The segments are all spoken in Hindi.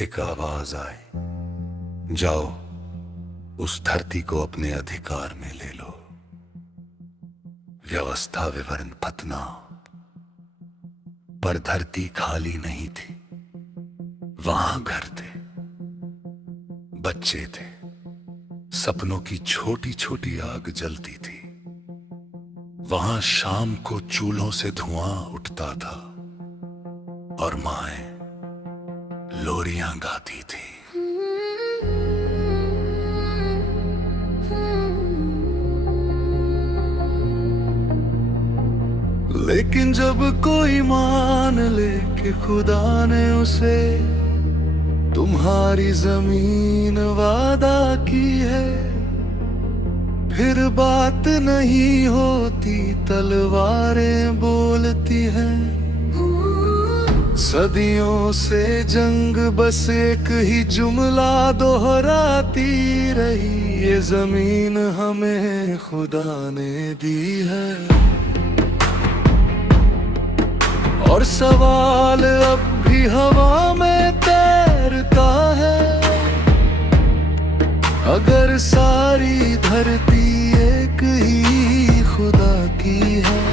एक आवाज आई, जाओ उस धरती को अपने अधिकार में ले लो। व्यवस्था विवरण पतना, पर धरती खाली नहीं थी। वहां घर थे, बच्चे थे, सपनों की छोटी छोटी आग जलती थी। वहां शाम को चूल्हों से धुआं उठता था और माएं लोरियां गाती थी। लेकिन जब कोई मान ले कि खुदा ने उसे तुम्हारी जमीन वादा की है, फिर बात नहीं होती, तलवारें बोलती हैं। सदियों से जंग बस एक ही जुमला दोहराती रही, ये जमीन हमें खुदा ने दी है। और सवाल अब भी हवा में तैरता है, अगर सारी धरती एक ही खुदा की है,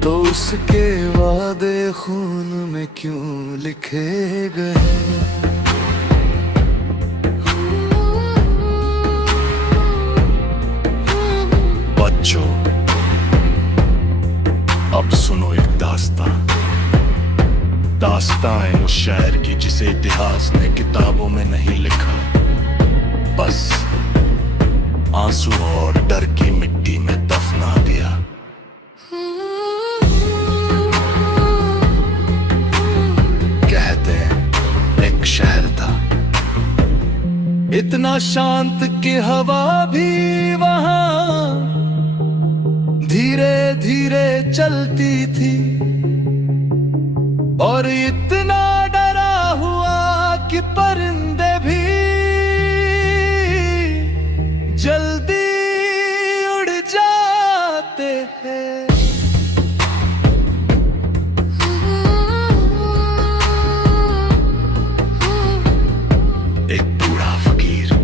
तो उसके वादे खून में क्यों लिखे गए? बच्चों, अब सुनो एक दास्तां है उस शायर की जिसे इतिहास ने किताबों में नहीं लिखा, बस आंसू और डर की मिट्टी में दफना दिया। कहते हैं एक शहर था इतना शांत कि हवा भी वहां धीरे धीरे चलती थी, और इतना डरा हुआ कि परिंदे भी जल्दी उड़ जाते हैं। एक बूढ़ा फकीर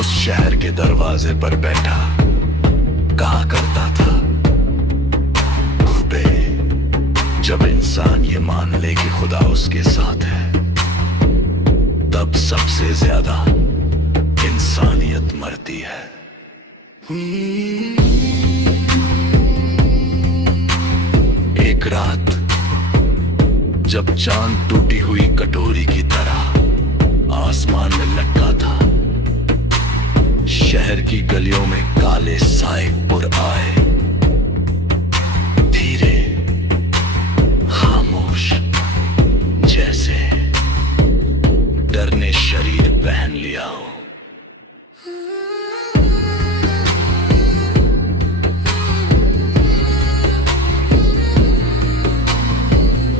उस शहर के दरवाजे पर बैठा कहा करता था, जब इंसान ये मान ले कि खुदा उसके साथ है, तब सबसे ज्यादा इंसानियत मरती है। एक रात जब चांद टूटी हुई कटोरी की तरह आसमान में लटका था, शहर की गलियों में काले साए पुर आए, धीरे खामोश, जैसे डर ने शरीर पहन लिया हो।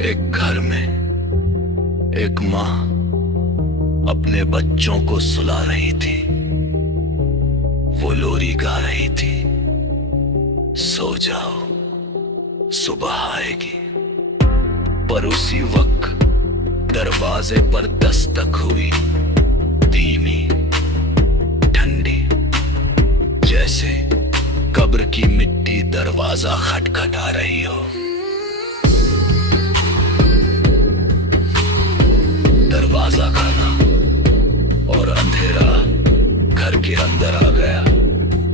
एक घर में एक माँ अपने बच्चों को सुला रही थी। वो लोरी गा रही थी, सो जाओ सुबह आएगी। पर उसी वक्त दरवाजे पर दस्तक हुई, धीमी ठंडी, जैसे कब्र की मिट्टी दरवाजा खटखटा रही हो। दरवाजा खुला और अंधेरा घर के अंदर आ गया।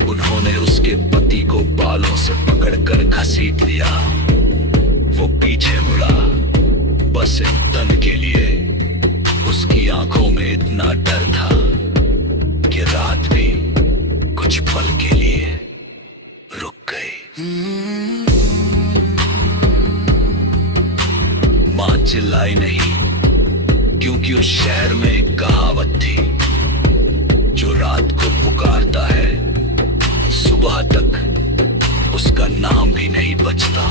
उन्होंने उसके पति को बालों से पकड़कर घसीट लिया। वो पीछे मुड़ा, बस एक तन के लिए। उसकी आंखों में इतना डर था कि रात भी कुछ पल के लिए रुक गई। मां चिल्लाई नहीं, क्योंकि उस शहर में एक कहावत थी, जो रात को पुकारता है सुबह तक उसका नाम भी नहीं बचता।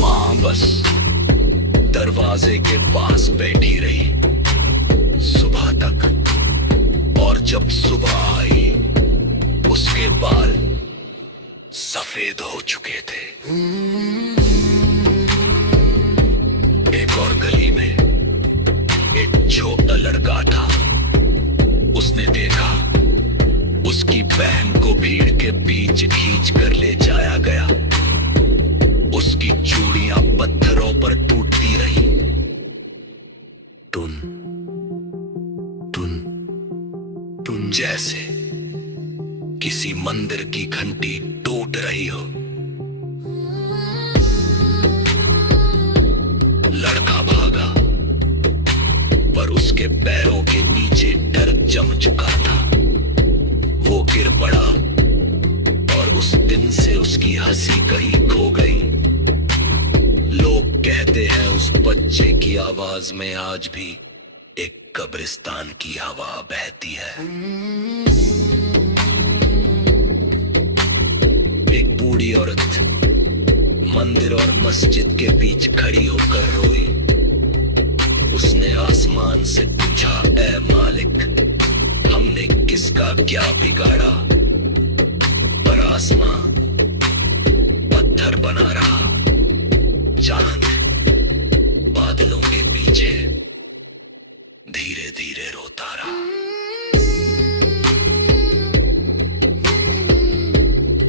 मां बस दरवाजे के पास बैठी रही सुबह तक, और जब सुबह आई उसके बाल सफेद हो चुके थे। एक और गली में एक छोटा लड़का था। उसने देखा उसकी बहन को भीड़ के बीच खींच कर ले जाया गया। उसकी चूड़ियां पत्थरों पर टूटती रही। टुन टुन टुन, जैसे किसी मंदिर की घंटी टूट रही हो। लड़का भागा, पर उसके पैरों के नीचे डर जम चुका था। वो गिर पड़ा और उस दिन से उसकी हंसी कहीं खो गई। लोग कहते हैं उस बच्चे की आवाज में आज भी एक कब्रिस्तान की हवा बहती है। एक बूढ़ी औरत मंदिर और मस्जिद के बीच खड़ी होकर रोई। उसने आसमान से पूछा, ऐ मालिक, हमने किसका क्या बिगाड़ा? पर आसमां पत्थर बना रहा। चांद बादलों के पीछे धीरे धीरे रोता रहा।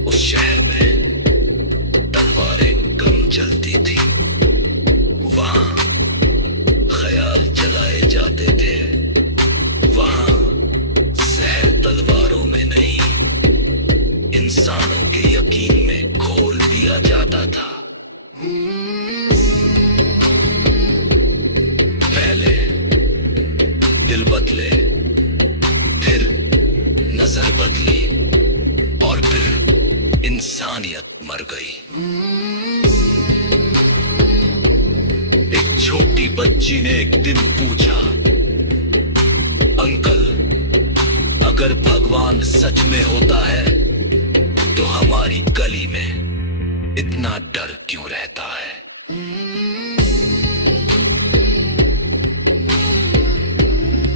उस शहर में तलवारें कम चलती थी। वहां ख्याल जलाए जाते थे। वहां जहर तलवारों में नहीं, इंसानों के यकीन में घोल दिया जाता था। पहले दिल बदले, फिर नजर बदली, और फिर इंसानियत मर गई। एक छोटी बच्ची ने एक दिन पूछा, अंकल, अगर भगवान सच में होता है तो हमारी गली में इतना डर क्यों रहता है?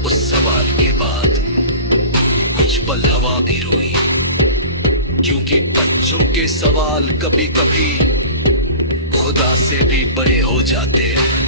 उस सवाल के बाद कुछ पल हवा भी रोई, क्योंकि बच्चों के सवाल कभी कभी खुदा से भी बड़े हो जाते हैं।